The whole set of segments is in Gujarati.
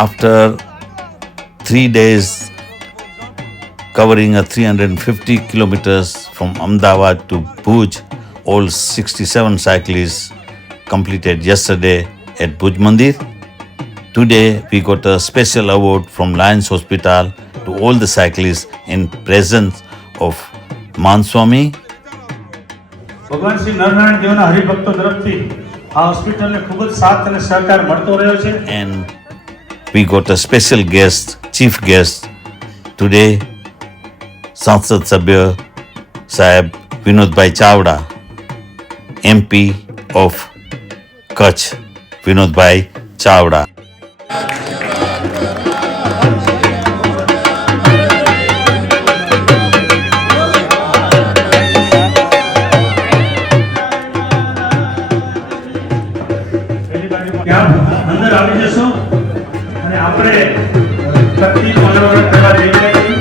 After 3 days covering 350 kilometers from Ahmedabad to Bhuj, all 67 cyclists completed yesterday at Bhuj Mandir. Today we got a special award from Lions Hospital to all the cyclists in presence of Manswami. ભગવાન શ્રી નરનારાયણ દેવના હરિભક્તો તરફથી આ હોસ્પિટલને ખૂબ જ સાથ અને સહકાર મળતો રહ્યો છે. And we got a special guest, chief guest today, Sansad Sabya Sahib Vinodbhai Chavda, MP of Kutch, Vinodbhai Chavda. અંદર આવી જશો અને આપણે કચ્છી મનોરંજન કરવા જઈ રહ્યા છીએ.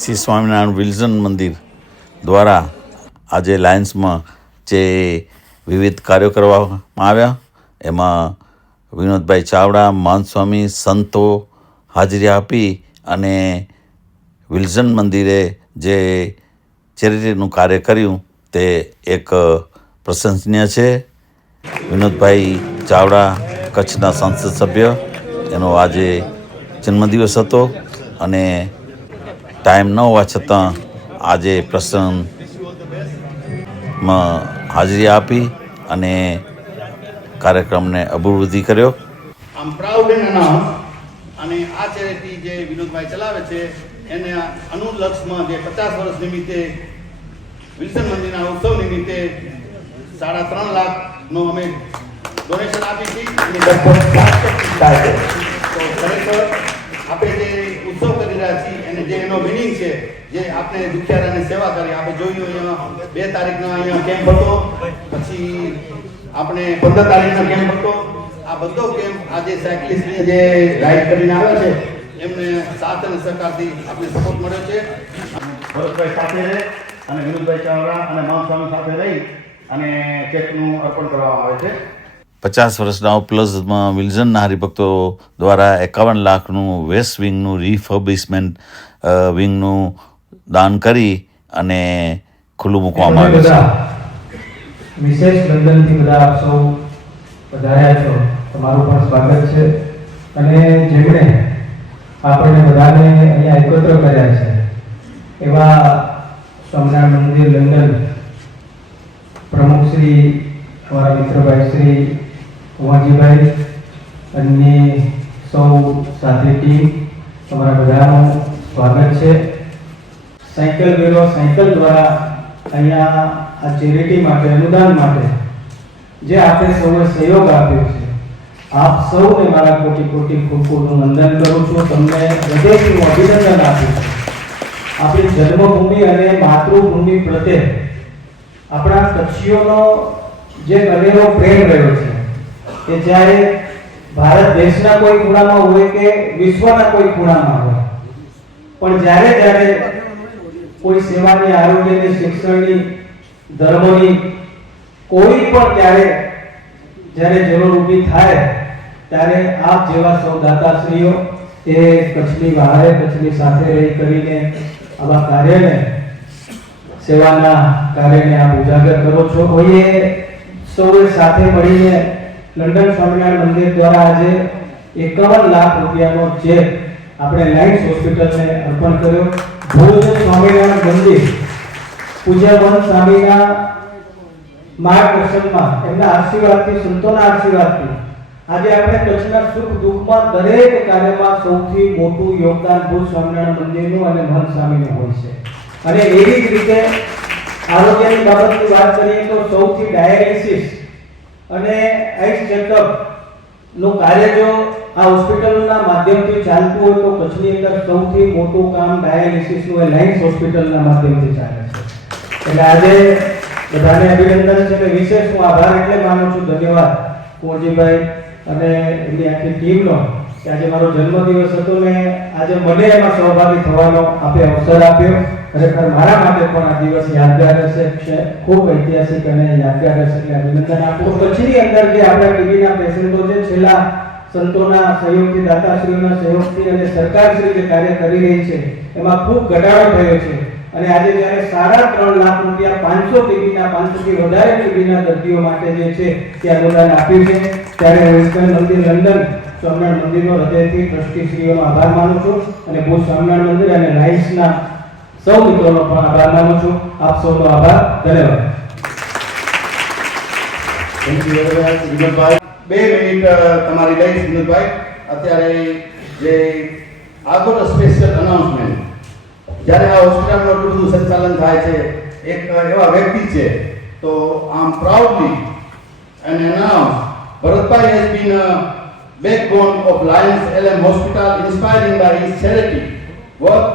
શ્રી સ્વામિનારાયણ વિલ્સન મંદિર દ્વારા આજે લાયન્સમાં જે વિવિધ કાર્યો કરવામાં આવ્યા એમાં વિનોદભાઈ ચાવડા, માનસ્વામી, સંતો હાજરી આપી અને વિલ્સન મંદિરે જે ચેરિટીનું કાર્ય કર્યું તે એક પ્રશંસનીય છે. વિનોદભાઈ ચાવડા કચ્છના સંસદ સભ્ય, એનો આજે જન્મદિવસ હતો અને ટાઈમ ન હોવા છતાં આજે પ્રસંગમાં હાજરી આપી અને કાર્યક્રમને અભિવૃદ્ધિ કર્યો. આમ પ્રાઉડ એન્ડ અનાઉન્સ અને આ ચેરિટી જે વિનોદભાઈ ચલાવે છે એને અનુલક્ષમાં જે 50 વર્ષ નિમિત્તે વિલ્સન મંદિરના ઉત્સવ નિમિત્તે 3.5 લાખનો અમે ડોનેશન આપી છે. તો ખરેખર આપણે જે ઉત્સવ કરી રહ્યા છીએ અને જે એનો મિનિંગ છે, જે આપણે દુખિયારાની સેવા કરી. આપણે જોયું અહીંયા 2 તારીખના અહીંયા કેમ્પ હતો, પછી આપણે 15 તારીખનો કેમ્પ હતો. આ બધો કેમ્પ આજે સાયકલિસ્ટને જે રાઈડ કરીને આવે છે એમને સાથ અને સહકારથી આપણે સપોર્ટ મળ્યો છે. ભરતભાઈ સાથે રહે અને વિનોદભાઈ ચાવડા અને માનસ્વામી સાથે રહી અને ચેકનું અર્પણ કરવામાં આવે છે. 50 વર્ષના ઉપલબ્ધમાં વિલ્સનના હરિભક્તો દ્વારા 51 લાખનું વેસ્ટ વિંગનું રિફર્બિશમેન્ટ વિંગનું દાન કરી અને ખુલ્લું મૂકવામાં આવ્યું છે. વિશેષ લંડનથી બધા આપ સૌ પધાર્યા છો, તમારું પણ સ્વાગત છે. અને જેમણે આપણને બધાને અહીંયા એકત્ર કર્યા છે એવા સ્વામિનારાયણ મંદિર લંડન પ્રમુખ શ્રી અમારા મિત્રભાઈ શ્રી કુંવરજીભાઈ, અન્ય સૌ સાથી ટીમ, તમારા બધાનું સ્વાગત છે. સાયકલ વેરો સાયકલ દ્વારા અહીંયા આ ચેરિટી માટે, અનુદાન માટે જે આપણે સૌએ સહયોગ આપ્યો છે, આપ સૌને મારા કોટી કોટી ખૂબ ખૂબ વંદન કરું છું. તમને હૃદયથી હું અભિનંદન આપું છું. આપણી જન્મભૂમિ અને માતૃભૂમિ પ્રત્યે આપણા કચ્છીઓનો જે અનેરો પ્રેમ રહ્યો છે કે જ્યારે ભારત દેશના કોઈ ખૂણામાં હોય કે વિશ્વના કોઈ ખૂણામાં હોય, પણ જ્યારે જ્યારે કોઈ સેવાની, આરોગ્યની, શિક્ષણની, ધર્મની કોઈ પણ જ્યારે જરૂર ઊભી થાય ત્યારે આપ જેવા સૌ દાતાશ્રીઓ એ કચ્છની બહારે કચ્છની સાથે રહી કરીને આવા કાર્યને સેવાના કાર્યને આપ ઉજાગર કરો છો. કોઈએ સૌએ સાથે મળીને લંડન સ્વામિનારાયણ મંદિર દ્વારા આજે 51 લાખ રૂપિયાનો ચેક આપણે લાયન્સ હોસ્પિટલને અર્પણ કર્યો. ભુજ સ્વામિનારાયણ મંદિર પૂજ્ય વન સ્વામીના માર્ગદર્શનમાં એમના આશીર્વાદથી, સંતોના આશીર્વાદથી આજે આપણે કચ્છના સુખ દુઃખમાં દરેક કાર્યમાં સૌથી મોટું યોગદાન ભુજ સ્વામિનારાયણ મંદિરનું અને મહંત સ્વામીનું હોય છે. અને એવી જ રીતે આરોગ્યની બાબતની વાત કરીએ તો સૌથી ડાયાલિસિસ અને આઈસ ચેકઅપ નું કાર્ય જો આ હોસ્પિટલના માધ્યમથી ચાલતું હોય તો કચ્છની અંદર સૌથી મોટું કામ ડાયાલિસિસનું એ લાયન્સ હોસ્પિટલના માધ્યમથી ચાલે છે. એટલે આજે બધાને અભિનંદન છે અને વિશેષ હું આભાર એટલે માનું છું, ધન્યવાદ કુંવરજીભાઈ અને એમની આખી ટીમનો કે આજે મારો જન્મદિવસ હતો ને આજે મને એમાં સહભાગી થવાનો આપે અવસર આપ્યો. ખરેખર મારા માટે પણ આ દિવસ યાદગાર રહેશે, ખૂબ ઐતિહાસિક અને યાદગાર રહેશે. એટલે અભિનંદન આપું. કચ્છની અંદર જે આપણા ટીબીના પેશન્ટો છે છેલ્લા સંતોના સહયોગથી, દાતાશ્રીઓના સહયોગથી અને સરકારશ્રી જે કાર્ય કરી રહી છે એમાં ખૂબ ઘટાડો થયો છે. અને આજે જ્યારે 3.5 લાખ રૂપિયા 500 ટીબીના 500 થી વધારે ટીબીના દર્દીઓ માટે જે છે તે અનુદાન આપ્યું છે, ત્યારે હું ઇસ્કોન મંદિર લંડન સ્વામિનારાયણ મંદિરનો હૃદયથી ટ્રસ્ટીશ્રીઓનો આભાર માનું છું અને ભુજ સ્વામિનારાયણ મંદિર અને લાયન્સના સૌ મિત્રોનો પણ આભાર માનું છું. આપ સૌનો આભાર. ધન્યવાદ. Thank you very much Vinodbhai. 2 minute તમારી લઈશ વિનોદભાઈ. અત્યારે જે આગળ સ્પેશિયલ અનાઉન્સમેન્ટ, જ્યારે આ હોસ્પિટલનું એટલું બધું સંચાલન થાય છે, એક એવા વ્યક્તિ છે તો આમ proudly and announce Bharatbhai has been a backbone of Lions LM Hospital, inspiring by his charity work,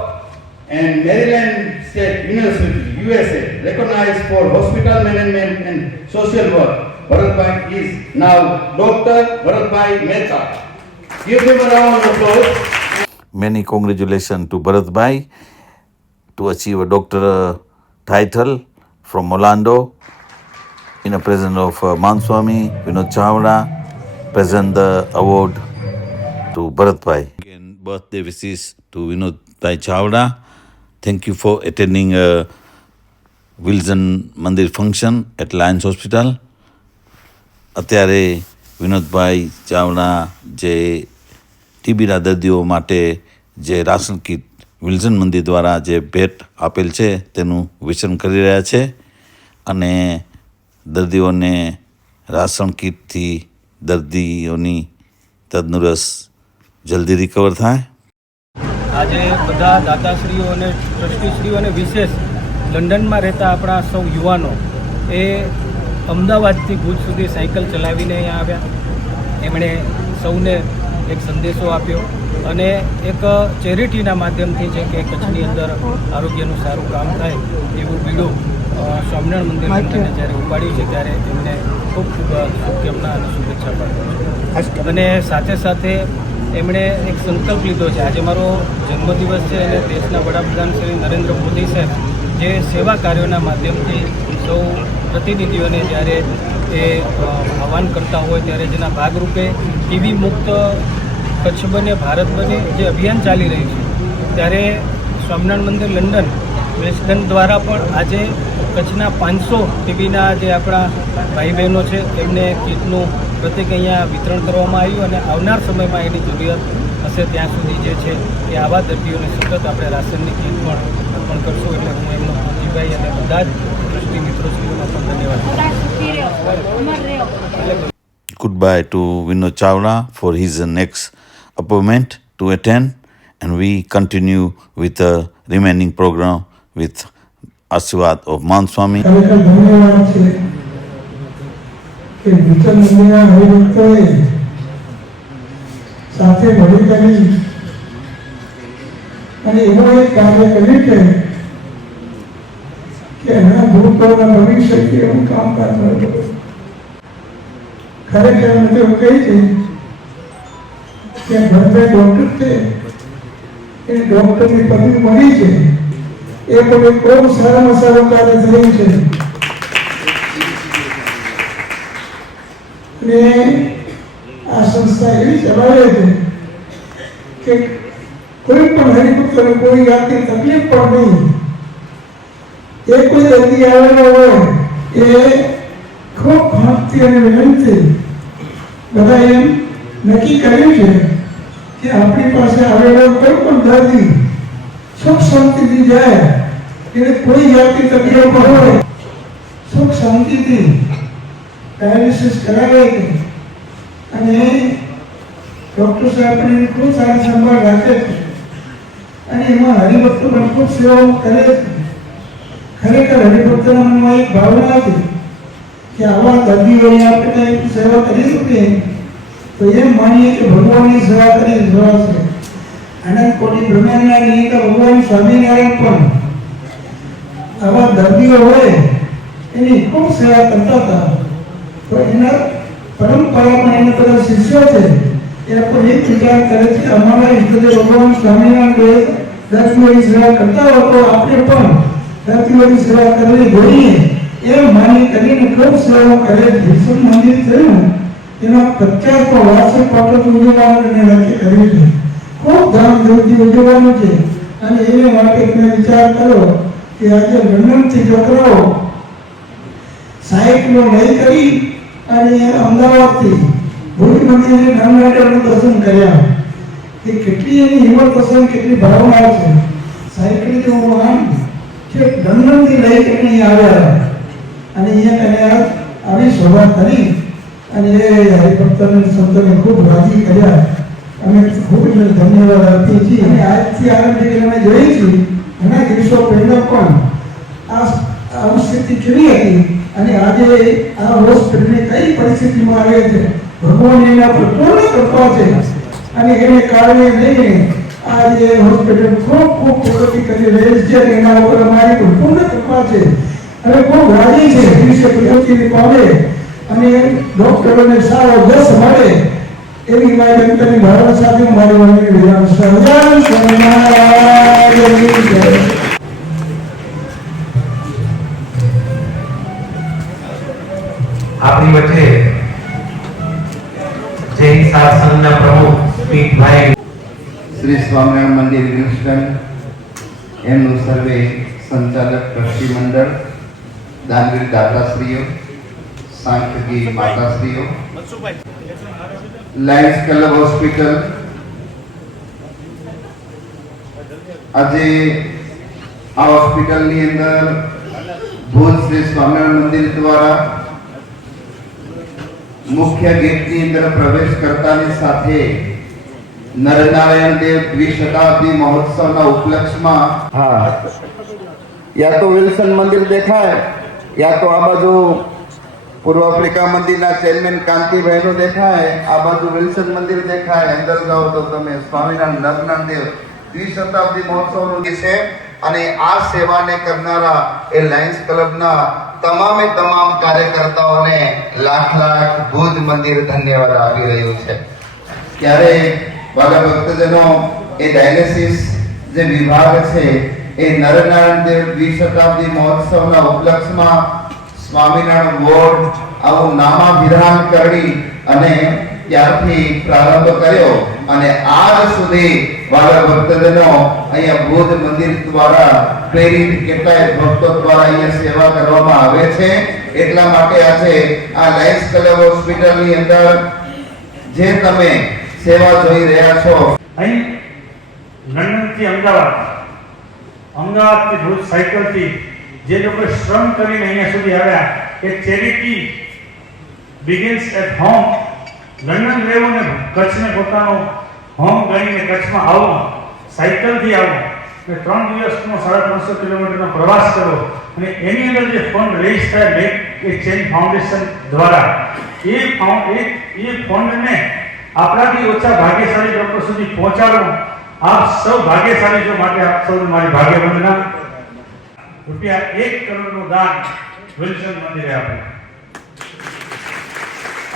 and Maryland State University, USA, recognized for hospital management and social work. Bharatbhai is now Dr. Bharatbhai Mehta. Give him a round of applause. Many congratulations to Bharatbhai to achieve a doctor title from Orlando in the presence of Manswami, Vinod Chavda, present the award to Bharatbhai. Again, birthday wishes to Vinod Chavda. Thank you for attending a Wilson Mandir function at Lions Hospital. અત્યારે વિનોદભાઈ ચાવડા જે ટીબીના દર્દીઓ માટે જે રાશન કીટ વિલ્સન મંદિર દ્વારા જે ભેટ આપેલ છે તેનું વિતરણ કરી રહ્યા છે અને દર્દીઓને રાશન કીટથી દર્દીઓની તંદુરસ્ત જલ્દી રિકવર થાય. આજે બધા દાતાશ્રીઓ અને ટ્રસ્ટીશ્રીઓ અને વિશેષ લંડનમાં રહેતા આપણા સૌ યુવાનો એ અમદાવાદથી ભુજ સુધી સાયકલ ચલાવીને અહીંયા આવ્યા. એમણે સૌને એક સંદેશો આપ્યો અને એક ચેરિટીના માધ્યમથી છે કે કચ્છની અંદર આરોગ્યનું સારું કામ થાય એવું બીડું સ્વામિનારાયણ મંદિર લંડને જ્યારે ઉપાડ્યું છે ત્યારે એમને ખૂબ ખૂબ શુભકામના અને શુભેચ્છા પાઠવું છું. અને સાથે સાથે એમણે એક સંકલ્પ લીધો છે. આજે મારો જન્મદિવસ છે અને દેશના વડાપ્રધાન શ્રી નરેન્દ્ર મોદી સાહેબ જે સેવા કાર્યોના માધ્યમથી સૌ પ્રતિનિધિઓને જ્યારે એ આહ્વાન કરતા હોય ત્યારે જેના ભાગરૂપે ટીબી મુક્ત કચ્છ બને, ભારત બને જે અભિયાન ચાલી રહ્યું છે, ત્યારે સ્વામિનારાયણ મંદિર લંડન વેસ્ટર્ન દ્વારા પણ આજે કચ્છના 500 ટીબીના જે આપણા ભાઈ બહેનો છે એમને કીટનું પ્રત્યેક અહીંયા વિતરણ કરવામાં આવ્યું અને આવનાર સમયમાં એની જરૂરિયાત હશે ત્યાં સુધી જે છે એ આવા દર્દીઓને સતત આપણે રાશનની કીટ પણ અર્પણ કરશું. એટલે હું એમનો પૂજીભાઈ અને બધા જ ટ્રસ્ટી મિત્રોશ્રીઓનો પણ ધન્યવાદ. Goodbye to Vinod Chavda for his next appointment to attend, and we continue with the remaining program with Ashirwad of Manswami. ખરેખર ધન્યવાદ છે કે વિચન મંદિરના હરિભક્તોએ સાથે મળી કરી અને એવું એક કાર્ય કર્યું કે એના ભૂતપૂર્વ ભવિષ્યથી એવું કામકાજ કર્યું. ખરેખર મને એવું કહી છે કે ભરતભાઈ ડૉક્ટર છે એ ડૉક્ટરની પદવી મળી છે એ પણ બહુ સારામાં સારું કાર્ય થયું છે. અને આ સંસ્થા એવી ચલાવે છે કે કોઈ પણ હરિભક્તોને કોઈ જાતની તકલીફ પણ નહીં. એ કોઈ દર્દી આવેલો હોય એ ખૂબ ભક્તિ અને વિનંતી બધા એમ નક્કી કર્યું છે કે આપણી પાસે આવેલો કોઈ પણ દર્દી સુખ શાંતિથી જાય, એને કોઈ જાતની તકલીફ હોય સુખ શાંતિથી ડાયાલિસિસ કરાવે અને ડૉક્ટર સાહેબ પણ ખૂબ સારી સંભાળ રાખે છે અને એમાં હરિભક્તો પણ ખૂબ સેવાઓ કરે છે. ખરેખર હરિભક્તોના મનમાં એક ભાવના હતી કે આવા દર્દીઓની આપણે કંઈ સેવા કરી શકીએ તો એમ માનીએ કે ભગવાનની સેવા કરી સેવા છે. અનંત કોટી બ્રહ્માંડના નિયંતા ભગવાન સ્વામિનારાયણ પણ આવા દર્દીઓ હોય એની ખૂબ સેવા કરતા હતા. તો એના પરંપરામાં એના બધા શિષ્યો છે એ પણ એક વિચાર કરે છે અમારા ઈષ્ટદેવ ભગવાન સ્વામિનારાયણ દર્દીઓની સેવા કરતા હોય તો આપણે પણ દર્દીઓની સેવા કરવી જોઈએ એમ માની કરીને ખૂબ સેવાઓ કરે. ભીષ્મ મંદિર થયું એના 50મો વાર્ષિક પાટોત્સવ ઉજવવાનું નક્કી કર્યું છે. ખૂબ ધામધૂમથી ઉજવવાનું છે અને એને માટે મેં વિચાર કર્યો કે આજે લંડનથી છોકરાઓ સાયકલો લઈ કરી અને અમદાવાદથી ભુજ મંદિરે નામનાટકનું દર્શન કર્યા. એ કેટલી એની હિંમત હશે, કેટલી ભાવના છે. સાયકલથી હું આમ કે લંડનથી લઈ કરીને આવ્યા અને અહીંયા કને આવી સભા કરી અને એ હરિભક્તોને સંતોને ખૂબ રાજી કર્યા. અમે ખૂબ ધન્યવાદ આપીએ છીએ અને આજથી આરંભ અમે જોઈએ છીએ. ઘણા દિવસો પહેલા પણ આ સ્થિતિ કેવી હતી અને આજે આ હોસ્પિટલની કઈ પરિસ્થિતિમાં આવે છે. ભગવાન એના પર પૂર્ણ કૃપા છે અને એને કારણે લઈને આજે હોસ્પિટલ ખૂબ ખૂબ પ્રગતિ કરી રહી છે અને એના ઉપર અમારી પણ પૂર્ણ કૃપા છે અને ખૂબ રાજી છે દિવસે પ્રગતિની પામે અને ડોક્ટરોને સારો જસ મળે એવી મારી અંતરની ભાવના સાથે મારી વાણીને વિરામ સર્વજન સ્વામિનારાયણ. આપણી વચ્ચે જૈન સાધસંઘના પ્રમુખ પીઠભાઈ શ્રી સ્વામિનારાયણ મંદિર વિલ્સન, એમનું સર્વે સંચાલક ટ્રસ્ટી મંડળ, દાનવીર દાતાશ્રીઓ, સાંખ્યગી માતાશ્રીઓ, લાયન્સ ક્લબ હોસ્પિટલ, આજે આ હોસ્પિટલની અંદર ભુજ શ્રી સ્વામિનારાયણ મંદિર દ્વારા મુખ્ય ગેટની અંદર પ્રવેશ કરતાની સાથે નરનારાયણ દેવ દ્વિશતાબ્દી મહોત્સવના ઉપલક્ષમાં યા તો વિલ્સન મંદિર દેખાય યા તો આ બાજુ પૂર્વ આફ્રિકા મંદિરના ચેરમેન કાંતિભાઈનું દેખાય, આ બાજુ વિલ્સન મંદિર દેખાય. અંદર જાઓ તો તમે સ્વામિનારાયણ નરનારાયણ દેવ દ્વિશતાબ્દી મહોત્સવનું છે અને આ સેવાને કરનારા એ લાયન્સ ક્લબના તમામે તમામ કાર્યકર્તાઓને લાખ લાખ ભુજ મંદિર ધન્યવાદ આપી રહ્યું છે. ત્યારે વાલા ભક્તજનો, એ ડાયાલિસિસ જે વિભાગ છે એ નરનારાયણ દેવ દ્વિશતાબ્દી મહોત્સવના ઉપલક્ષમાં સ્વામિનારાયણ વોર્ડ આવું નામાભિધાન કરી અને ત્યારથી પ્રારંભ કર્યો અને આજ સુધી વાલા ભક્તજનો અહીંયા ભુજ મંદિર દ્વારા પ્રેરિત કેટલાય ભક્તો દ્વારા અહીંયા સેવા કરવામાં આવે છે. એટલા માટે આજે આ લાયન્સ ક્લબ હોસ્પિટલની અંદર જે તમે સેવા જોઈ રહ્યા છો, અહીં લંડનથી અમદાવાદથી ભુજ સાયકલથી જે લોકો શ્રમ કરીને અહીંયા સુધી આવ્યા કે charity begins at home. London રહેવું ને કચ્છને પોતાનો હોમ ગણીને કચ્છમાં આવો, સાયકલથી આવો અને 3 દિવસનો 350 કિલોમીટરનો પ્રવાસ કરો અને એની અંદર જે ફંડ રેઝ થાય મેક એ ચેન ફાઉન્ડેશન દ્વારા એ ફંડને આપણાથી ઓછા ભાગ્યશાળી લોકો સુધી પહોંચાડો. આપ સૌ ભાગ્યશાળી છો, માટે આપ સૌ મારી ભાગ્ય વંદના. રૂપિયા 1 કરોડનું દાન વિલ્સન મંદિરે આપ્યું.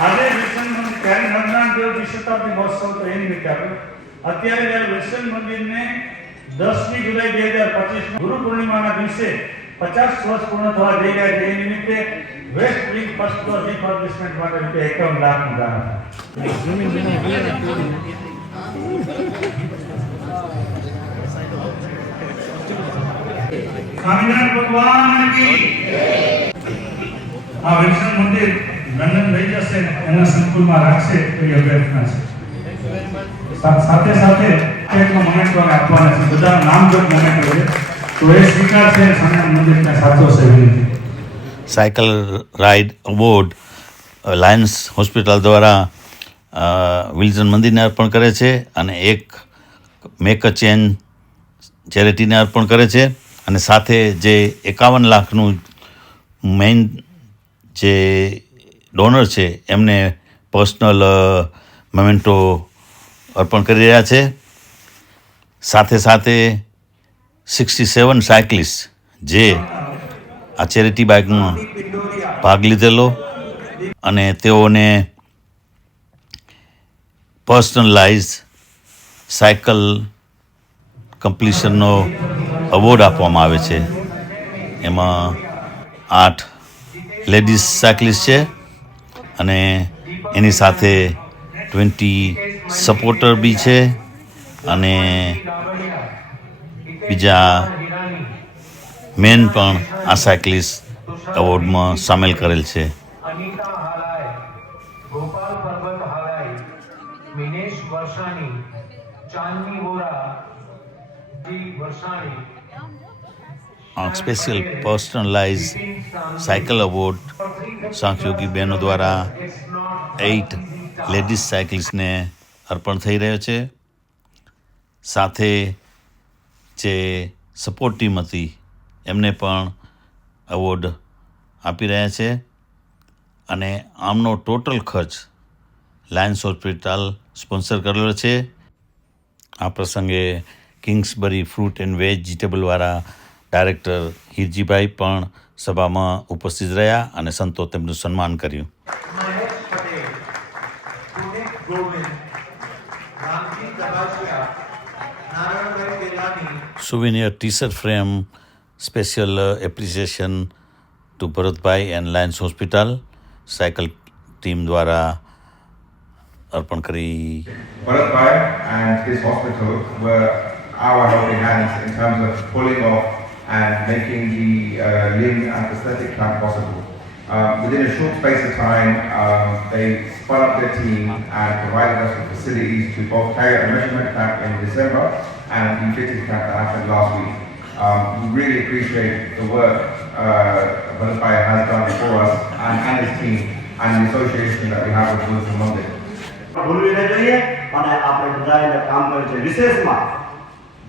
આજે વિલ્સન મંદિર ત્યારે નરનારાયણ દેવ દ્વિશતાબ્દી મહોત્સવ તો એ નિમિત્તે આપ્યું. અત્યારે જ્યારે વિલ્સન મંદિરને 10મી જુલાઈ 2025 ગુરુ પૂર્ણિમાના દિવસે 50 વર્ષ પૂર્ણ થવા જઈ રહ્યા છે. એ નિમિત્તે વેસ્ટ વિંગ ફર્સ્ટ ફ્લોર રિફર્બિશમેન્ટ માટે રૂપિયા 51 લાખનું દાન સ્વામિનારાયણ ભગવાન કી આ વિલ્સન મંદિર લંડન લઈ જશે એના સંકુલમાં રાખશે એવી અભ્યર્થના છે. સાથે સાથે એકનો મોમેન્ટો આપવાના છે, બધાનું નામ જો મોમેન્ટો છે તો એ સ્વીકારશે સ્વામિનારાયણ મંદિરને સાચવશે એવી રીતે. Cycle ride award Lions hospital દ્વારા વિલ્સન મંદિરને અર્પણ કરે છે અને એક મેક અ ચેન્જ ચેરિટીને અર્પણ કરે છે અને સાથે જે 51 લાખનું મેઇન જે ડોનર છે એમને પર્સનલ મોમેન્ટો અર્પણ કરી રહ્યા છે. સાથે સાથે 67 સાયકલિસ્ટ જે આ ચેરિટી બાઇકમાં ભાગ લીધેલો અને તેઓને પર્સનલાઇઝ સાયકલ કમ્પ્લીશનનો અવોર્ડ આપવામાં આવે છે. એમાં 8 લેડીઝ સાયકલિસ્ટ છે અને એની સાથે 20 સપોર્ટર બી છે અને બીજા મેન પણ આ સાયકલિસ્ટ એવોર્ડમાં સામેલ કરેલ છે. અનિતા હાલાય, ગોપાલ પરબત હાલાય, મિનેશ વર્ષાણી, ચાંદની વોરા, જી વર્ષાણી, સ્પેશિયલ પર્સનલાઇઝ સાયકલ એવોર્ડ સાંખયોગી બહેનો દ્વારા 8 લેડીઝ સાયકલિસ્ટને અર્પણ થઈ રહ્યો છે. સાથે જે સપોર્ટ ટીમ હતી એમને પણ એવોર્ડ આપી રહ્યા છે અને આમનો ટોટલ ખર્ચ લાયન્સ હોસ્પિટલ સ્પોન્સર કરેલો છે. આ પ્રસંગે કિંગ્સબરી ફ્રૂટ એન્ડ વેજીટેબલવાળા ડાયરેક્ટર હિરજીભાઈ પણ સભામાં ઉપસ્થિત રહ્યા અને સંતો તેમનું સન્માન કર્યું. Mahesh Patel, Punit Govind, Ramji Dabasiya, Narayanbhai Gelani, souvenir T shirt frame special appreciation to Bharatbhai and Lions hospital cycle team દ્વારા અર્પણ કરી. Bharatbhai and his hospital were our helping hands in terms of pulling off and making the limb and prosthetic camp possible. Within a short space of time, they spun up their team and provided us with facilities to both carry out a measurement camp in December and the fitness camp that happened last week. We really appreciate the work Bharatbhai has done for us and his team and the association that we have with Wilson Monday. ભૂલવી ન જોઈએ અને આપણે બધા એને કામ કર્યું છે. વિશેષમાં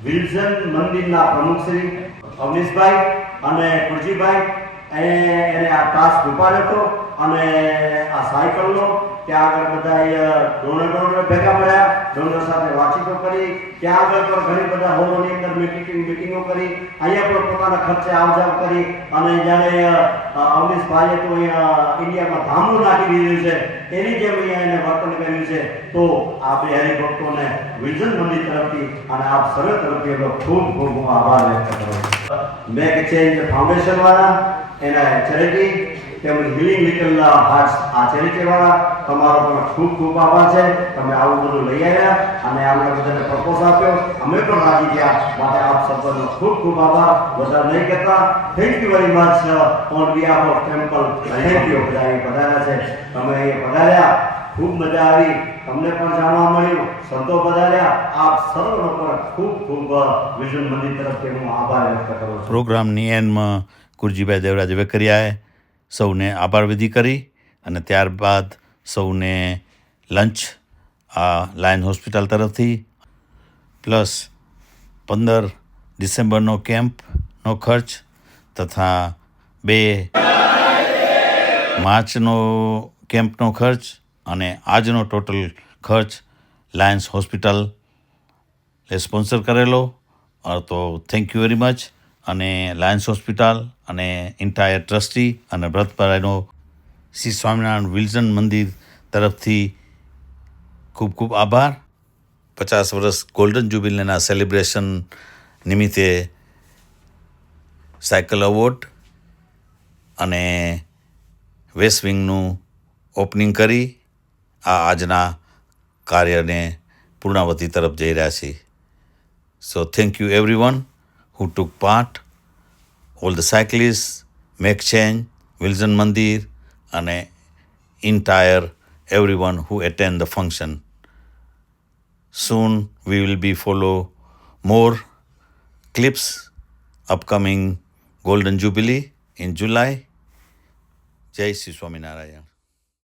વિલ્સન મંદિરના પ્રમુખ શ્રી અવનીશભાઈ અને કુરજીભાઈ એને આ ટાસ્ક ઉપાડ્યો હતો અને આ સાયકલનો ત્યાં આગળ બધા ડોનર ભેગા મળ્યા, ડોનર સાથે વાતચીતો કરી, ત્યાં આગળ પણ ઘણી બધા હોલોની અંદર મિટિંગો કરી, અહીંયા પણ પોતાના ખર્ચે આવજાવ કરી અને જ્યારે અવનીશભાઈએ તો અહીંયા ઇન્ડિયામાં ધામું નાખી દીધું છે એની જેમ અહીંયા એને વર્તન કર્યું છે. તો આ બે હરિભક્તોને વિલ્સન મંદિર તરફથી અને આપ સર્વે તરફથી એનો ખૂબ ખૂબ હું આભાર વ્યક્ત કરું છું. મેક ચેન્જ ફાઉન્ડેશનવાળા, એના ચેરિટી તેમજ હિલિંગ લિટલ હાર્ટ્સ આ ચેરિટીવાળા તમારો પણ ખૂબ ખૂબ આભાર છે. તમે આવું બધું લઈ આવ્યા અને અમને બધાને પ્રપોઝ આપ્યો, અમે પણ રાજી થયા, માટે આપ સૌનો ખૂબ ખૂબ આભાર. બધા નહીં કહેતા thank you very much on behalf of temple. Thank you. બધા અહીં પધાર્યા છે, તમે અહીં પધાર્યા, ખૂબ મજા આવી, તમને પણ જાણવા મળ્યું, સંતો પધાર્યા. આપ સર્વનો પણ ખૂબ ખૂબ વિલ્સન મંદિર તરફથી હું આભાર વ્યક્ત કરું છું. પ્રોગ્રામની એન્ડમાં કુરજીભાઈ દેવરાજ વેકરિયાએ સૌને આભાર વિધિ કરી અને ત્યારબાદ સૌને લંચ આ લાયન હોસ્પિટલ તરફથી પ્લસ 15 ડિસેમ્બરનો કેમ્પનો ખર્ચ તથા 2 માર્ચનો કેમ્પનો ખર્ચ અને આજનો ટોટલ ખર્ચ લાયન્સ હોસ્પિટલ સ્પોન્સર કરેલો. તો થેન્ક યુ વેરી મચ. અને લાયન્સ હોસ્પિટલ અને એન્ટાયર ટ્રસ્ટી અને ભરતભાઈનો શ્રી સ્વામિનારાયણ વિલ્સન મંદિર તરફથી ખૂબ ખૂબ આભાર. 50 વર્ષ ગોલ્ડન જ્યુબિલીના સેલિબ્રેશન નિમિત્તે સાયકલ એવોર્ડ અને વેસ્ટ વિંગનું ઓપનિંગ કરી આ આજના કાર્યને પૂર્ણાવતી તરફ જઈ રહ્યા છીએ. So thank you everyone who took part, all the cyclists, Make Change, Wilson Mandir, and entire everyone who attend the function. Soon we will be follow more clips upcoming Golden Jubilee in July. Jai Sri Swaminarayan.